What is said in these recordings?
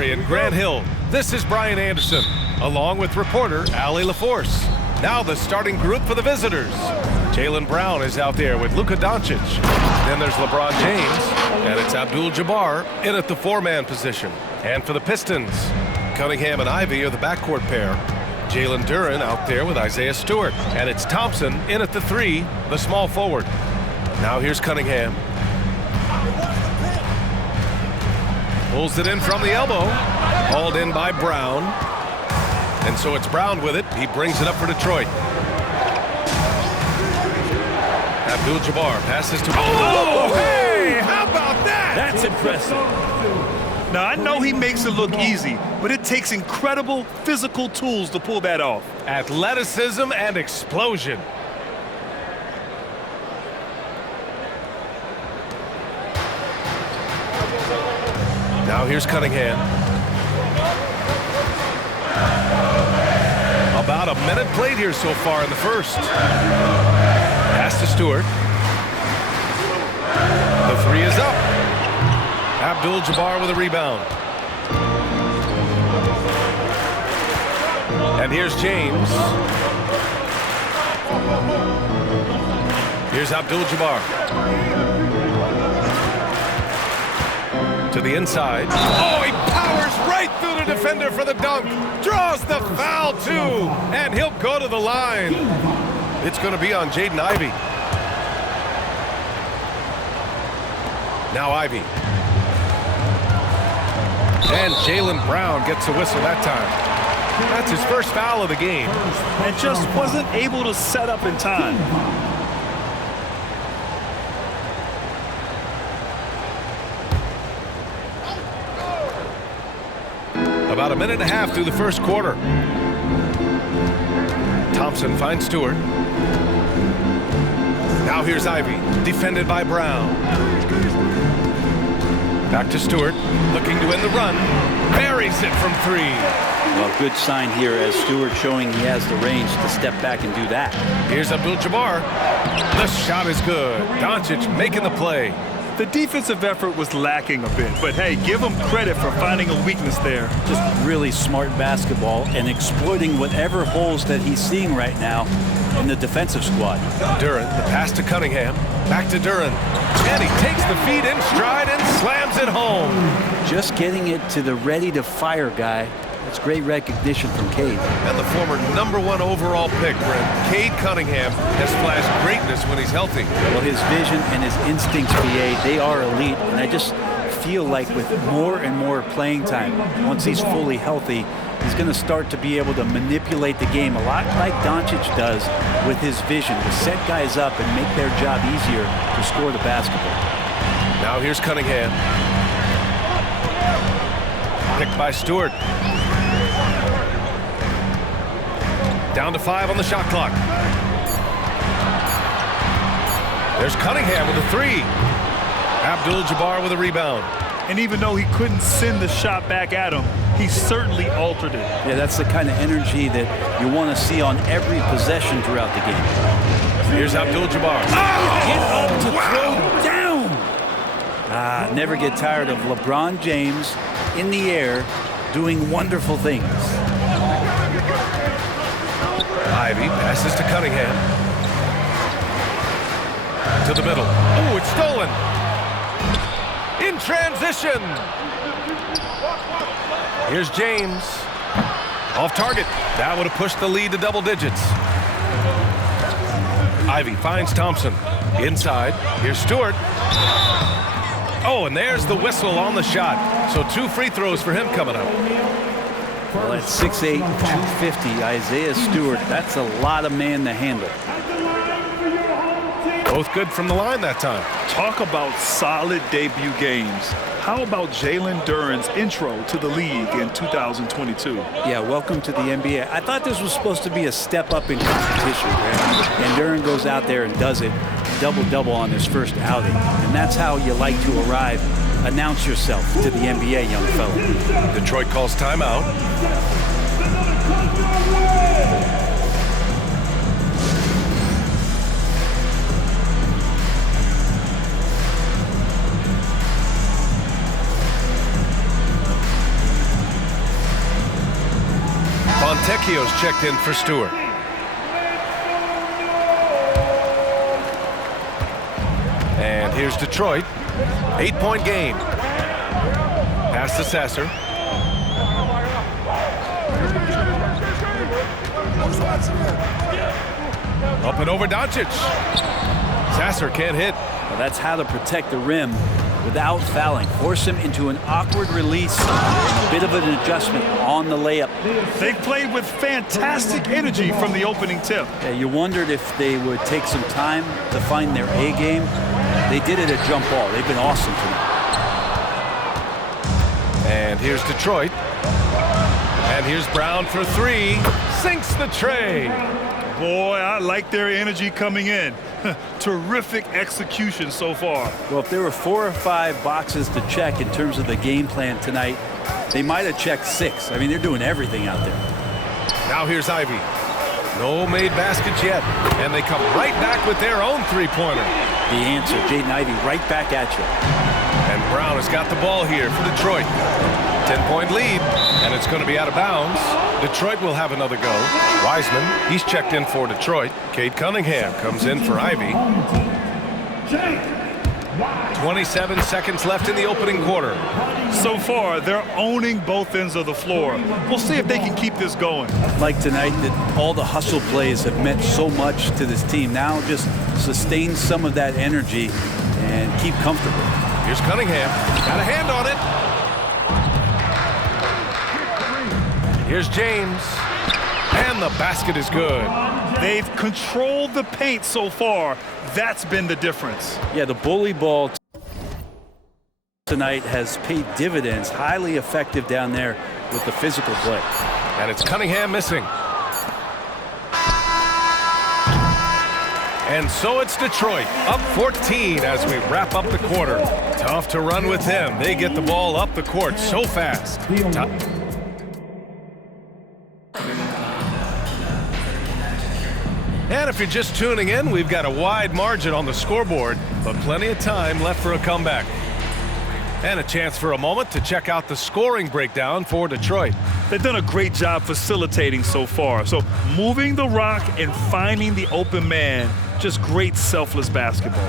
Gary and Grant Hill. This is Brian Anderson, along with reporter Allie LaForce. Now the starting group for the visitors. Jaylen Brown is out there with Luka Doncic. Then there's LeBron James, and it's Abdul-Jabbar in at the four-man position. And for the Pistons, Cunningham and Ivy are the backcourt pair. Jalen Duren out there with Isaiah Stewart. And it's Thompson in at the three, the small forward. Now here's Cunningham. Pulls it in from the elbow. Hauled in by Brown. And so it's Brown with it. He brings it up for Detroit. Abdul-Jabbar passes to... Oh, hey! How about that? That's impressive. Now, I know he makes it look easy, but it takes incredible physical tools to pull that off. Athleticism and explosion. Now here's Cunningham. About a minute played here so far in the first. Pass to Stewart. The three is up. Abdul-Jabbar with a rebound. And here's James. Here's Abdul-Jabbar. To the inside. Oh, he powers right through the defender for the dunk. Draws the foul, too. And he'll go to the line. It's going to be on Jaden Ivey. Now Ivey. And Jaylen Brown gets a whistle that time. That's his first foul of the game. And just wasn't able to set up in time. About a minute and a half through the first quarter. Thompson finds Stewart. Now here's Ivey, defended by Brown. Back to Stewart, looking to win the run. Buries it from three. Well, good sign here as Stewart showing he has the range to step back and do that. Here's Abdul-Jabbar. The shot is good. Doncic making the play. The defensive effort was lacking a bit, but hey, give him credit for finding a weakness there. Just really smart basketball and exploiting whatever holes that he's seeing right now in the defensive squad. Duren, the pass to Cunningham. Back to Duren. And he takes the feed in stride and slams it home. Just getting it to the ready-to-fire guy. It's great recognition from Cade. And the former #1 overall pick, Brent, Cade Cunningham, has flashed greatness when he's healthy. Well, his vision and his instincts, BA, they are elite. And I just feel like with more and more playing time, once he's fully healthy, he's going to start to be able to manipulate the game a lot like Doncic does with his vision, to set guys up and make their job easier to score the basketball. Now here's Cunningham. Picked by Stewart. Down to 5 on the shot clock. There's Cunningham with a three. Abdul-Jabbar with a rebound. And even though he couldn't send the shot back at him, he certainly altered it. Yeah, that's the kind of energy that you want to see on every possession throughout the game. Here's Abdul-Jabbar. Get up to throw down. Never get tired of LeBron James in the air doing wonderful things. Ivey passes to Cunningham. To the middle. Oh, it's stolen. In transition. Here's James. Off target. That would have pushed the lead to double digits. Ivey finds Thompson. Inside. Here's Stewart. Oh, and there's the whistle on the shot. So 2 free throws for him coming up. Well, at 6'8", 250, Isaiah Stewart, that's a lot of man to handle. Both good from the line that time. Talk about solid debut games. How about Jalen Duren's intro to the league in 2022? Yeah, welcome to the NBA. I thought this was supposed to be a step up in competition, right? And Duren goes out there and does it, double-double on his first outing. And that's how you like to arrive. Announce yourself to the NBA, young fella. Detroit calls timeout. Fontecchio's checked in for Stewart. And here's Detroit. 8-point game. Pass to Sasser. Up and over Doncic. Sasser can't hit. Well, that's how to protect the rim without fouling. Force him into an awkward release, a bit of an adjustment on the layup. They played with fantastic energy from the opening tip. Yeah, you wondered if they would take some time to find their A game. They did it at jump ball. They've been awesome tonight. And here's Detroit. And here's Brown for three. Sinks the tray. Boy, I like their energy coming in. Terrific execution so far. Well, if there were 4 or 5 boxes to check in terms of the game plan tonight, they might have checked 6. I mean, they're doing everything out there. Now here's Ivy. No made baskets yet. And they come right back with their own three-pointer. The answer, Jayden Ivey right back at you. And Brown has got the ball here for Detroit. 10-point lead, and it's going to be out of bounds. Detroit will have another go. Wiseman, he's checked in for Detroit. Cade Cunningham comes in for Ivy. 27 seconds left in the opening quarter. So far, they're owning both ends of the floor. We'll see if they can keep this going. Like tonight, that all the hustle plays have meant so much to this team. Now just sustain some of that energy and keep comfortable. Here's Cunningham. Got a hand on it. Here's James. And the basket is good. They've controlled the paint so far. That's been the difference. Yeah, the bully ball tonight has paid dividends. Highly effective down there with the physical play. And it's Cunningham missing. And so it's Detroit up 14 as we wrap up the quarter. Tough to run with them. They get the ball up the court so fast. And if you're just tuning in, we've got a wide margin on the scoreboard, but plenty of time left for a comeback. And a chance for a moment to check out the scoring breakdown for Detroit. They've done a great job facilitating so far. So moving the rock and finding the open man, just great selfless basketball.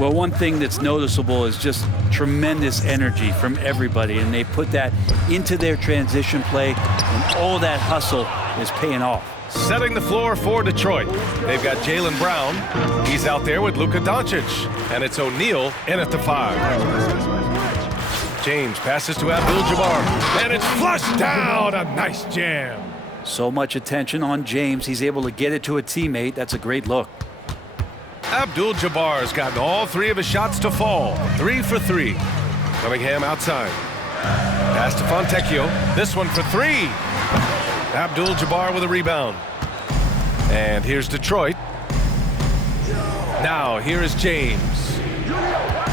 Well, one thing that's noticeable is just tremendous energy from everybody, and they put that into their transition play, and all that hustle is paying off. Setting the floor for Detroit. They've got Jaylen Brown. He's out there with Luka Doncic. And it's O'Neal in at the 5. James passes to Abdul-Jabbar. And it's flushed down. A nice jam. So much attention on James. He's able to get it to a teammate. That's a great look. Abdul-Jabbar has gotten all 3 of his shots to fall. 3 for 3. Cunningham outside. Pass to Fontecchio. This one for 3. Abdul-Jabbar with a rebound. And here's Detroit. Now here is James.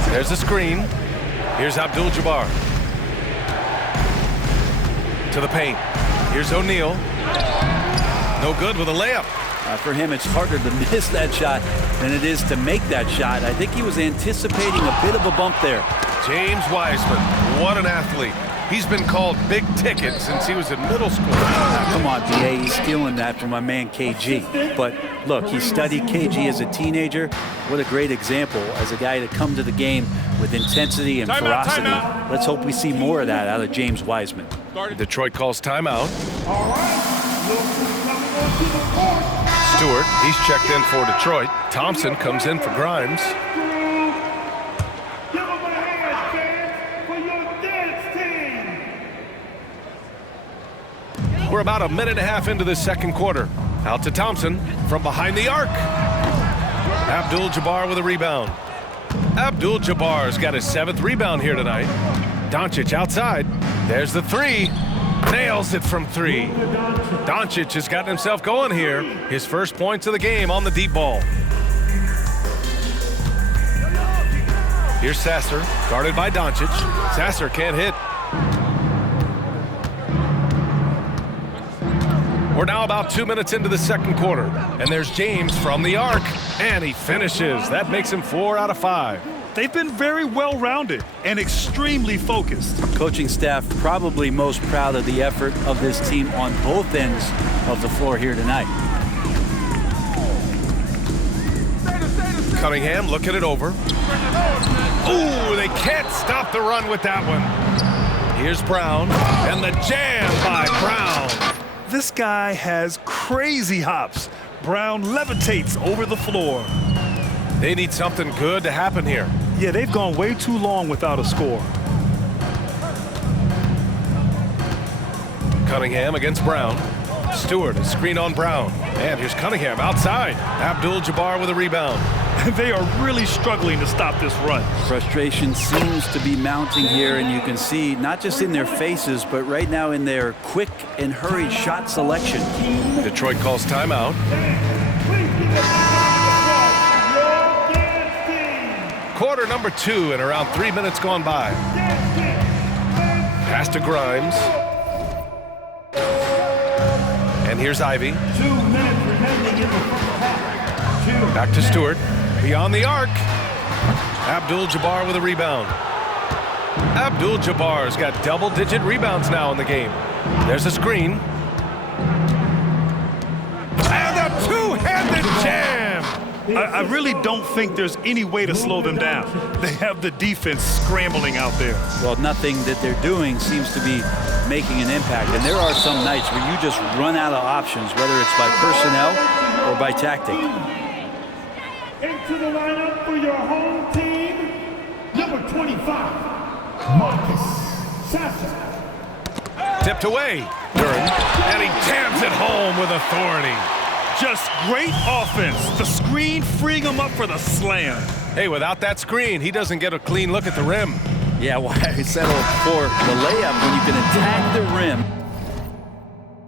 There's the screen. Here's Abdul-Jabbar. To the paint. Here's O'Neal. No good with a layup. For him, it's harder to miss that shot than it is to make that shot. I think he was anticipating a bit of a bump there. James Wiseman, what an athlete. He's been called big ticket since he was in middle school. Come on, B.A., he's stealing that from my man KG. But look, he studied KG as a teenager. What a great example as a guy to come to the game with intensity and ferocity. Let's hope we see more of that out of James Wiseman. Detroit calls timeout. Stewart, he's checked in for Detroit. Thompson comes in for Grimes. We're about a minute and a half into the second quarter. Out to Thompson from behind the arc. Abdul-Jabbar with a rebound. Abdul-Jabbar's got his 7th rebound here tonight. Doncic outside. There's the 3. Nails it from 3. Doncic has gotten himself going here. His first points of the game on the deep ball. Here's Sasser, guarded by Doncic. Sasser can't hit. We're now about 2 minutes into the second quarter. And there's James from the arc. And he finishes. That makes him 4 out of 5. They've been very well-rounded and extremely focused. Coaching staff probably most proud of the effort of this team on both ends of the floor here tonight. Cunningham looking it over. Ooh, they can't stop the run with that one. Here's Brown, and the jam by Brown. This guy has crazy hops. Brown levitates over the floor. They need something good to happen here. Yeah, they've gone way too long without a score. Cunningham against Brown. Stewart, a screen on Brown. And here's Cunningham outside. Abdul-Jabbar with a rebound. They are really struggling to stop this run. Frustration seems to be mounting here, and you can see not just in their faces, but right now in their quick and hurried shot selection. Detroit calls timeout. Quarter number 2 and around 3 minutes gone by. Pass to Grimes. And here's Ivy. 2 minutes remaining in the first half. Back to Stewart. Beyond the arc. Abdul-Jabbar with a rebound. Abdul-Jabbar's got double-digit rebounds now in the game. There's a screen. And a two-handed jam! I really don't think there's any way to slow them down. They have the defense scrambling out there. Well, nothing that they're doing seems to be making an impact. And there are some nights where you just run out of options, whether it's by personnel or by tactic. Into the lineup for your home team, number 25, Marcus Sasser. Tipped away. Duran. And he jams it home with authority. Just great offense. The screen freeing him up for the slam. Hey, without that screen, he doesn't get a clean look at the rim. Yeah, why settle for the layup when you can attack the rim?